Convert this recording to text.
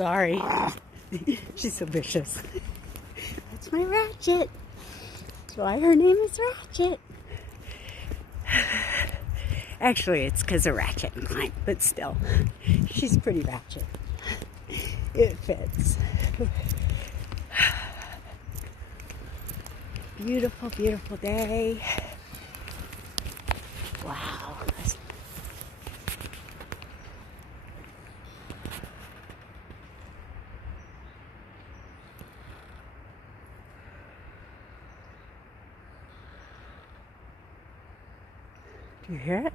sorry. She's so vicious. That's my Ratchet. That's why her name is Ratchet. Actually, it's because of Ratchet and Clank, but still, she's pretty Ratchet. It fits. Beautiful, beautiful day. Wow. Do you hear it?